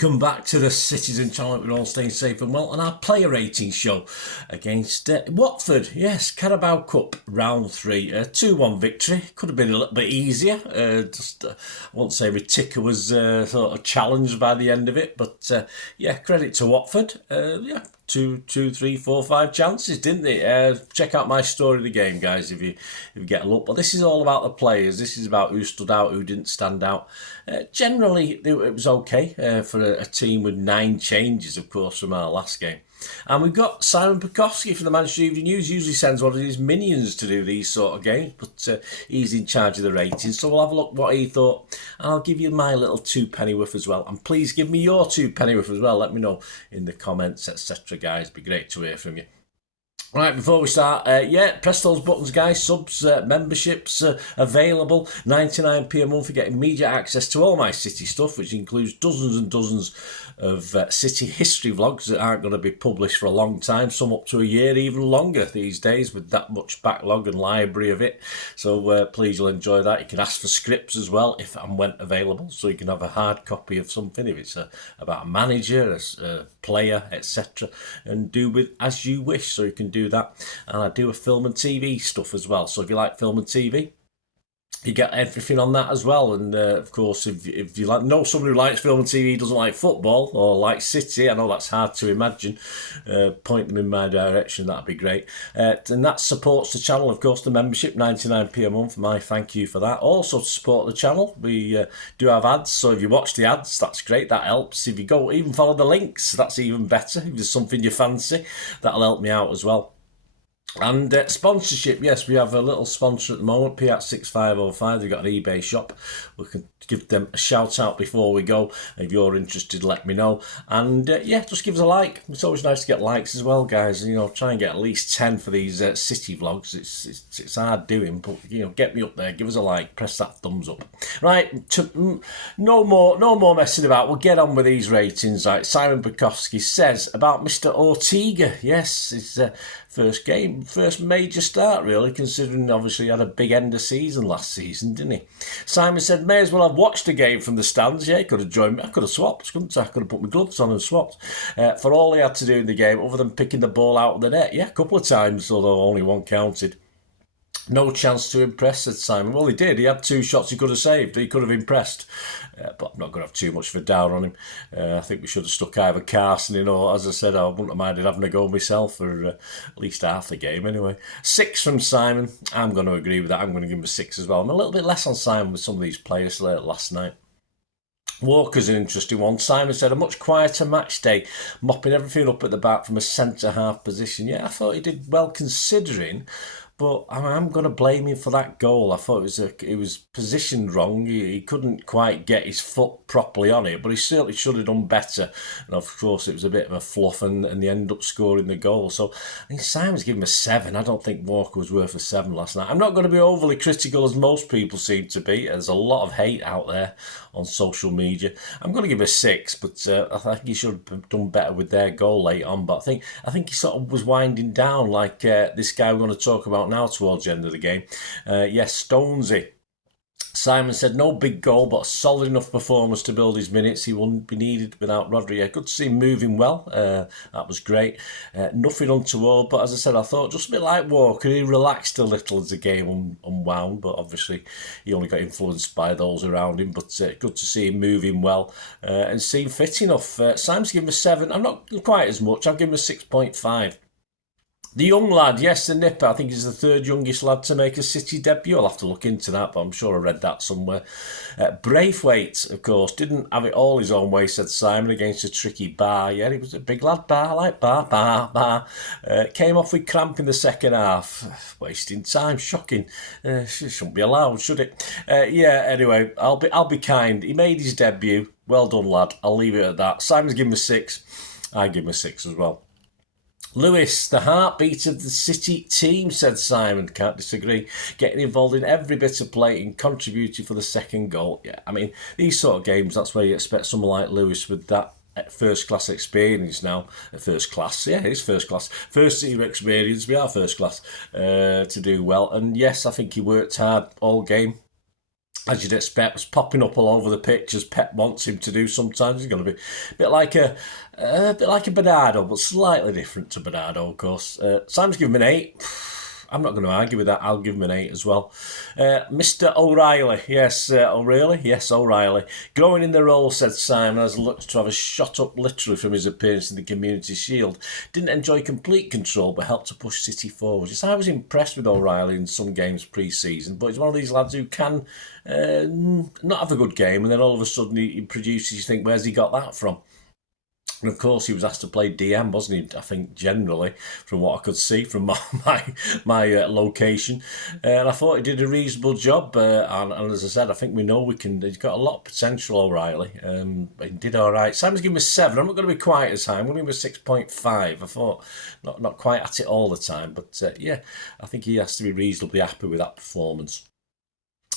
Welcome back to the Citizen channel. We're all staying safe and well on our player rating show against Watford. Yes, Carabao Cup round 3, 2-1 victory. Could have been a little bit easier. I won't say Ritika was sort of challenged by the end of it, but yeah, credit to Watford. Yeah. Two, three, four, 5 chances, didn't they? Check out my story of the game, guys, if you get a look. But this is all about the players. This is about who stood out, who didn't stand out. Generally, it was okay for a team with 9 changes, of course, from our last game. And we've got Simon Bajkowski from the Manchester Evening News. Usually sends one of his minions to do these sort of games, but he's in charge of the ratings. So we'll have a look what he thought. And I'll give you my little 2 pennyworth as well. And please give me your 2 pennyworth as well. Let me know in the comments, etc., guys. It'd be great to hear from you. Right, before we start, yeah, press those buttons, guys. Subs, memberships available. 99p a month for getting immediate access to all my City stuff, which includes dozens and dozens of City history vlogs that aren't going to be published for a long time, some up to a year, even longer these days, with that much backlog and library of it. So please, you'll enjoy that. You can ask for scripts as well if and when available, so you can have a hard copy of something if it's about a manager, a player, etc., and do with as you wish. So you can do that. And I do a film and TV stuff as well. So if you like film and TV, you get everything on that as well. And of course, if you know somebody who likes film and TV doesn't like football or like City, I know that's hard to imagine, point them in my direction, that'd be great. And that supports the channel, of course, the membership, 99p a month. My thank you for that. Also, to support the channel, we do have ads, so if you watch the ads, that's great, that helps. If you go even follow the links, that's even better. If there's something you fancy, that'll help me out as well. And sponsorship, yes, we have a little sponsor at the moment, P@6505. They've got an eBay shop. We can give them a shout out before we go. If you're interested, let me know. And yeah, just give us a like. It's always nice to get likes as well, guys. You know, try and get at least 10 for these City vlogs. It's hard doing, but you know, get me up there. Give us a like. Press that thumbs up. Right, no more messing about. We'll get on with these ratings. Right, Simon Bajkowski says about Mr. Ortega. Yes, it's first game, first major start, really, considering obviously he had a big end of season last season, didn't he? Simon said, may as well have watched the game from the stands. Yeah, he could have joined me. I could have swapped, couldn't I? I could have put my gloves on and swapped. For all he had to do in the game, other than picking the ball out of the net. Yeah, a couple of times, although only one counted. No chance to impress, said Simon. Well, he did. He had 2 shots he could have saved. He could have impressed. But I'm not going to have too much of a down on him. I think we should have stuck either Carson in, or, as I said, I wouldn't have minded having a go myself for at least half the game anyway. 6 from Simon. I'm going to agree with that. I'm going to give him a 6 as well. I'm a little bit less on Simon with some of these players last night. Walker's an interesting one. Simon said, a much quieter match day, mopping everything up at the back from a centre-half position. Yeah, I thought he did well considering, but I'm going to blame him for that goal. I thought it was positioned wrong. He couldn't quite get his foot properly on it, but he certainly should have done better. And of course, it was a bit of a fluff, and they ended up scoring the goal. So I think Simon's given him a 7. I don't think Walker was worth a 7 last night. I'm not going to be overly critical, as most people seem to be. There's a lot of hate out there on social media. I'm going to give him a 6, but I think he should have done better with their goal late on. But I think he sort of was winding down, like this guy we're going to talk about now towards the end of the game. Yes, Stonesy. Simon said, no big goal, but a solid enough performance to build his minutes. He wouldn't be needed without Rodri. Good to see him moving well. That was great. Nothing untoward, but as I said, I thought just a bit like Walker, he relaxed a little as the game unwound, but obviously he only got influenced by those around him. But good to see him moving well and seem fit enough. Simon's given him a 7. I'm not quite as much. I'll give him a 6.5. The young lad, yes, the nipper, I think he's the 3rd youngest lad to make a City debut. I'll have to look into that, but I'm sure I read that somewhere. Braithwaite, of course, didn't have it all his own way, said Simon, against a tricky Bar. Yeah, he was a big lad, Bar, like Bar. Came off with cramp in the second half. Wasting time, shocking. Shouldn't be allowed, should it? Yeah, anyway, I'll be kind. He made his debut. Well done, lad. I'll leave it at that. Simon's given him a 6. I give him a 6 as well. Lewis, the heartbeat of the City team, said Simon. Can't disagree. Getting involved in every bit of play and contributing for the second goal. Yeah, I mean, these sort of games, that's where you expect someone like Lewis with that first class experience now. First class, yeah, it is first class. First team experience, we are first class, to do well. And yes, I think he worked hard all game. as you'd expect, was popping up all over the pitch as Pep wants him to do sometimes. He's going to be a bit like a Bernardo, but slightly different to Bernardo, of course. Simon's given him an 8. I'm not going to argue with that. I'll give him an 8 as well. Mr. O'Reilly. Yes, O'Reilly. Yes, O'Reilly. Growing in the role, said Simon, as looks to have a shot up literally from his appearance in the Community Shield. Didn't enjoy complete control, but helped to push City forward. Yes, I was impressed with O'Reilly in some games pre-season, but he's one of these lads who can not have a good game, and then all of a sudden he produces, you think, where's he got that from? And of course, he was asked to play DM, wasn't he? I think generally, from what I could see from my location, and I thought he did a reasonable job. And as I said, I think we know we can. He's got a lot of potential, O'Reilly. He did all right. Simon's giving him a 7. I'm not going to be quite as high. I'm going to give him a 6.5. I thought not quite at it all the time, but yeah, I think he has to be reasonably happy with that performance.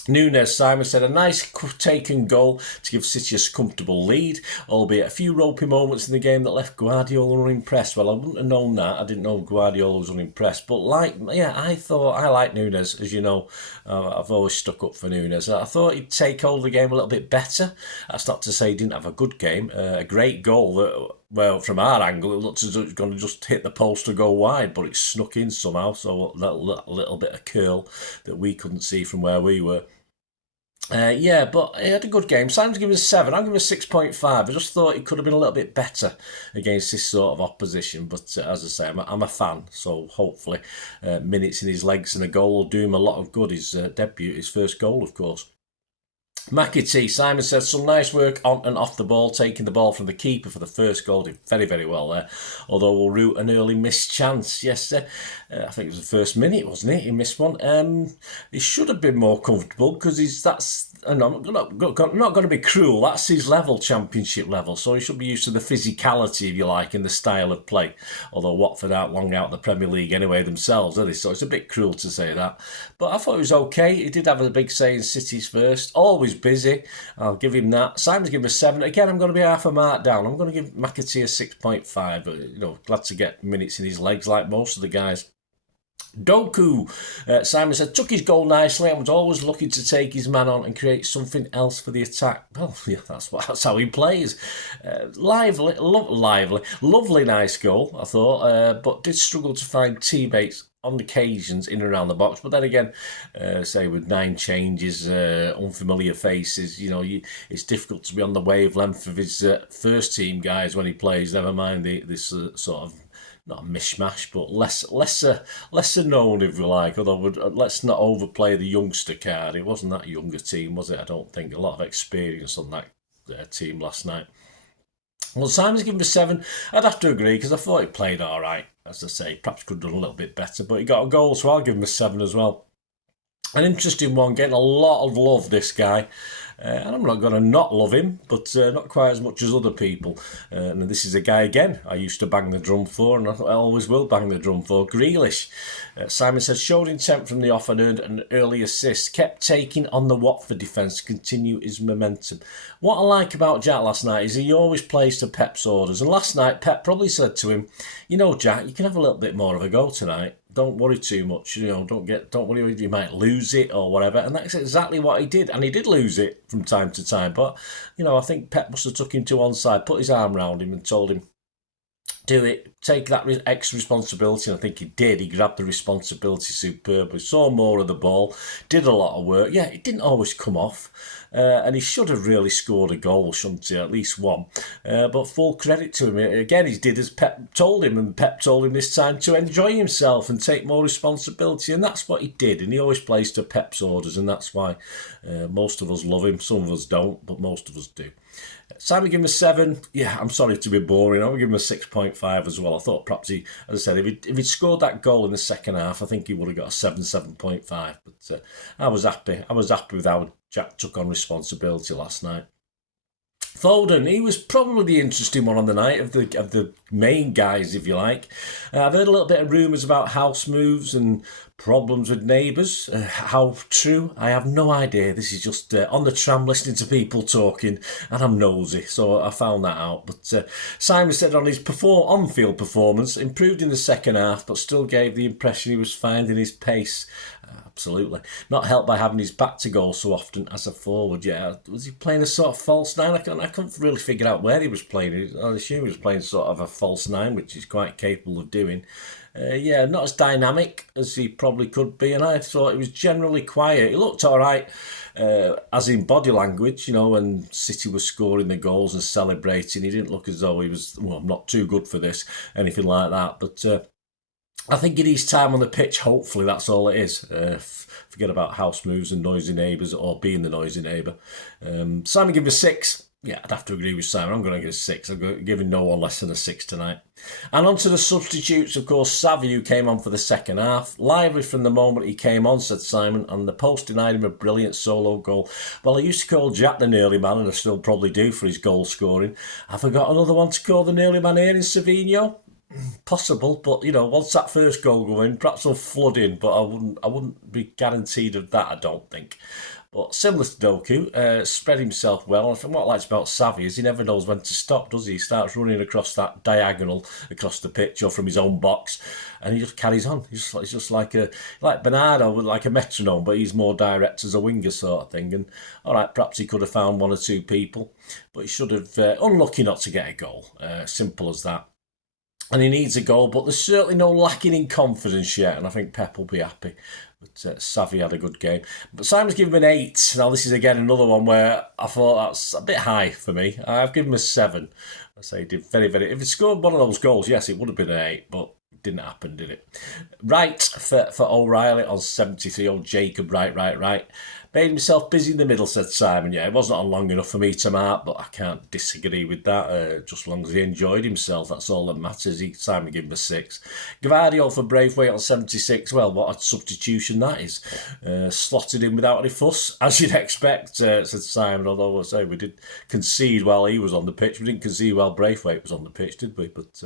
Nunes, Simon said, a nice taken goal to give City a comfortable lead, albeit a few ropey moments in the game that left Guardiola unimpressed. Well, I wouldn't have known that. I didn't know Guardiola was unimpressed. But I thought I like Nunes, as you know. I've always stuck up for Nunes. I thought he'd take hold of the game a little bit better. That's not to say he didn't have a good game. A great goal that, well, from our angle, it looked as though it was going to just hit the post or go wide, but it snuck in somehow. So that little bit of curl that we couldn't see from where we were. Yeah, but he had a good game. Simon's giving us 7. I'm giving him 6.5. I just thought he could have been a little bit better against this sort of opposition. But as I say, I'm a fan, so hopefully minutes in his legs and a goal will do him a lot of good. His debut, his first goal, of course. McAtee, Simon says, some nice work on and off the ball, taking the ball from the keeper for the first goal. Did very, very well there. Although we'll root an early missed chance. Yes, I think it was the first minute, wasn't it? He missed one. He should have been more comfortable because I'm not going to be cruel. That's his level, Championship level. So he should be used to the physicality, if you like, and the style of play. Although Watford aren't long out of the Premier League anyway themselves, are they? So it's a bit cruel to say that. But I thought it was okay. He did have a big say in City's first. Always busy. I'll give him that. Simon's giving him a 7. Again, I'm going to be half a mark down. I'm going to give McAtee a 6.5. Glad to get minutes in his legs like most of the guys. Doku, Simon said, took his goal nicely and was always looking to take his man on and create something else for the attack. Well, yeah, that's how he plays. Lively, lovely, nice goal, I thought, but did struggle to find teammates on occasions in and around the box. But then again, say with 9 changes, unfamiliar faces, it's difficult to be on the wavelength of his first team guys when he plays, never mind this sort of, not a mishmash, but lesser known, if you like. Although let's not overplay the youngster card. It wasn't that younger team, was it? I don't think. A lot of experience on that team last night. Well, Simon's given him a 7. I'd have to agree because I thought he played all right. As I say, perhaps could have done a little bit better, but he got a goal, so I'll give him a 7 as well. An interesting one, getting a lot of love, this guy. And I'm not going to not love him, but not quite as much as other people. And this is a guy, again, I used to bang the drum for, and I always will bang the drum for. Grealish. Simon says, showed intent from the off and earned an early assist. Kept taking on the Watford defence to continue his momentum. What I like about Jack last night is he always plays to Pep's orders. And last night, Pep probably said to him, Jack, you can have a little bit more of a go tonight. Don't worry too much, don't worry if you might lose it or whatever. And that's exactly what he did. And he did lose it from time to time. But, I think Pep must have took him to one side, put his arm around him and told him, do it, take that extra responsibility. And I think he did. He grabbed the responsibility superbly, saw more of the ball, did a lot of work. Yeah, it didn't always come off. And he should have really scored a goal, shouldn't he? At least one. But full credit to him. Again, he did as Pep told him, and Pep told him this time to enjoy himself and take more responsibility, and that's what he did. And he always plays to Pep's orders, and that's why most of us love him. Some of us don't, but most of us do. Simon gave him a 7. Yeah, I'm sorry to be boring. I'm going to give him a 6.5 as well. I thought perhaps he, as I said, if he'd scored that goal in the second half, I think he would have got a 7.5. But I was happy. I was happy with how Jack took on responsibility last night. Foden, he was probably the interesting one on the night of the main guys, if you like. I've heard a little bit of rumours about house moves and problems with neighbours. How true? I have no idea. This is just on the tram listening to people talking, and I'm nosy, so I found that out. But Simon said on his on-field performance, improved in the second half, but still gave the impression he was finding his pace. Absolutely. Not helped by having his back to goal so often as a forward. Yeah, was he playing a sort of false nine? I couldn't really figure out where he was playing. I assume he was playing sort of a false nine, which he's quite capable of doing. Yeah, not as dynamic as he probably could be, and I thought he was generally quiet. He looked all right, as in body language, when City was scoring the goals and celebrating. He didn't look as though he was, I'm not too good for this, anything like that. But I think in his time on the pitch, hopefully that's all it is. Forget about house moves and noisy neighbours or being the noisy neighbour. Simon gave him a 6. Yeah, I'd have to agree with Simon. I'm going to give a 6. I'm giving no one less than a 6 tonight. And on to the substitutes, of course, Savvy, who came on for the second half. Lively from the moment he came on, said Simon, and the post denied him a brilliant solo goal. Well, I used to call Jack the nearly man, and I still probably do for his goal scoring. Have I got another one to call the nearly man here in Savinho? Possible, but once that first goal go in, perhaps they'll flood in, but I wouldn't be guaranteed of that, I don't think. But similar to Doku, spread himself well. And from what I like about Savvy is he never knows when to stop, does he? He starts running across that diagonal across the pitch or from his own box, and he just carries on. He's just like Bernardo, with like a metronome, but he's more direct as a winger sort of thing. And all right, perhaps he could have found one or two people, but he should have. Unlucky not to get a goal. Simple as that. And he needs a goal, but there's certainly no lacking in confidence yet, and I think Pep will be happy. But Savvy had a good game. But Simon's given him an 8. Now, this is again another one where I thought that's a bit high for me. I've given him a 7. I say he did very, very... If he scored one of those goals, yes, it would have been an 8, but it didn't happen, did it? Right for O'Reilly on 73. Old Jacob, right. Made himself busy in the middle, said Simon. Yeah, it wasn't on long enough for me to mark, but I can't disagree with that. Just as long as he enjoyed himself, that's all that matters. Simon gave him a 6. Gvardiol for Braithwaite on 76. Well, what a substitution that is. Slotted in without any fuss, as you'd expect, said Simon. Although I say we did concede while he was on the pitch. We didn't concede while Braithwaite was on the pitch, did we? But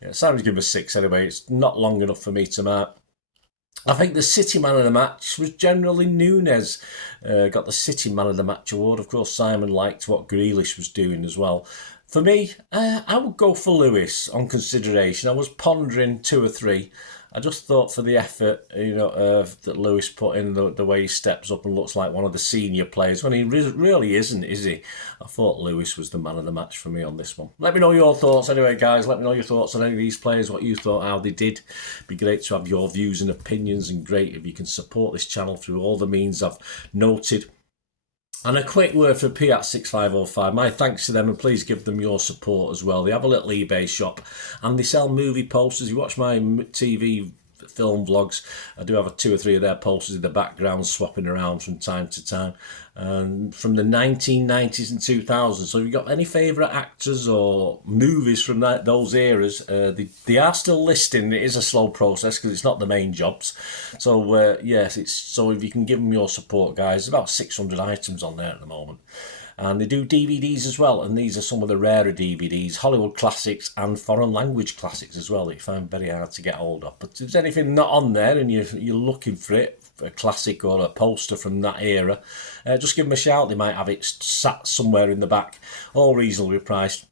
yeah, Simon's given him a 6 anyway. It's not long enough for me to mark. I think the City man of the match was generally Nunes. Got the City man of the match award. Of course, Simon liked what Grealish was doing as well. For me, I would go for Lewis on consideration. I was pondering 2 or 3. I just thought for the effort, that Lewis put in, the way he steps up and looks like one of the senior players, when he really isn't, is he? I thought Lewis was the man of the match for me on this one. Let me know your thoughts anyway, guys. Let me know your thoughts on any of these players, what you thought, how they did. It'd be great to have your views and opinions, and great if you can support this channel through all the means I've noted. And a quick word for P@6505. My thanks to them, and please give them your support as well. They have a little eBay shop and they sell movie posters. You watch my TV film vlogs, I do have 2 or 3 of their posters in the background swapping around from time to time. And from the 1990s and 2000s. So if you've got any favourite actors or movies from those eras, they are still listing. It is a slow process because it's not the main jobs. So yes, so if you can give them your support, guys, about 600 items on there at the moment. And they do DVDs as well, and these are some of the rarer DVDs, Hollywood classics and foreign language classics as well, that you find very hard to get hold of. But if there's anything not on there and you're looking for it, a classic or a poster from that era, just give them a shout. They might have it sat somewhere in the back, all reasonably priced.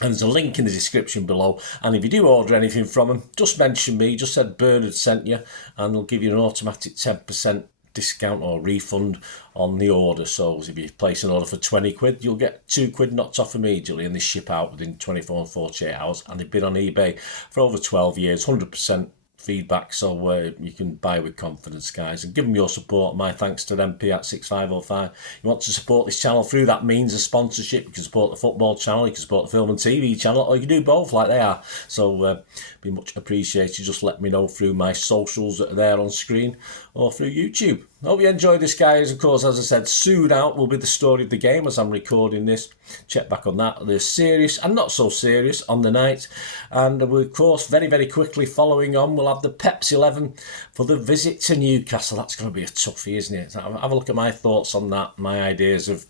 And there's a link in the description below. And if you do order anything from them, just mention me, just said Bernard sent you, and they'll give you an automatic 10% discount or refund on the order. So if you place an order for 20 quid, you'll get 2 quid knocked off immediately, and they ship out within 24 and 48 hours. And they've been on eBay for over 12 years, 100% feedback, so you can buy with confidence, guys, and give them your support. My thanks to them, P@6505. You want to support this channel through that means of sponsorship. You can support the football channel, you can support the film and TV channel, or you can do both like they are. So be much appreciated. Just let me know through my socials that are there on screen or through YouTube. Hope you enjoyed this, guys. Of course, as I said, soon out will be the story of the game as I'm recording this. Check back on that. There's serious and not so serious on the night. And we're, of course, very, very quickly following on, we'll we'll have the Pepsi 11 for the visit to Newcastle. That's going to be a toughie, isn't it? Have a look at my thoughts on that, my ideas of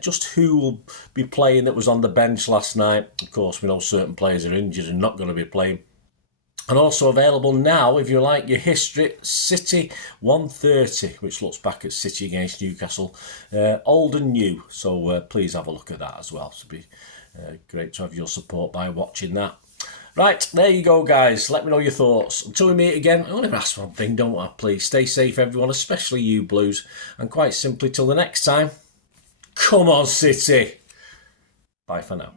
just who will be playing that was on the bench last night. Of course, we know certain players are injured and not going to be playing. And also available now, if you like your history, City 130, which looks back at City against Newcastle, old and new. So please have a look at that as well. It'd be great to have your support by watching that. Right, there you go, guys. Let me know your thoughts. Until we meet again, I only ask one thing, don't I? Please stay safe, everyone, especially you Blues. And quite simply, till the next time, come on, City. Bye for now.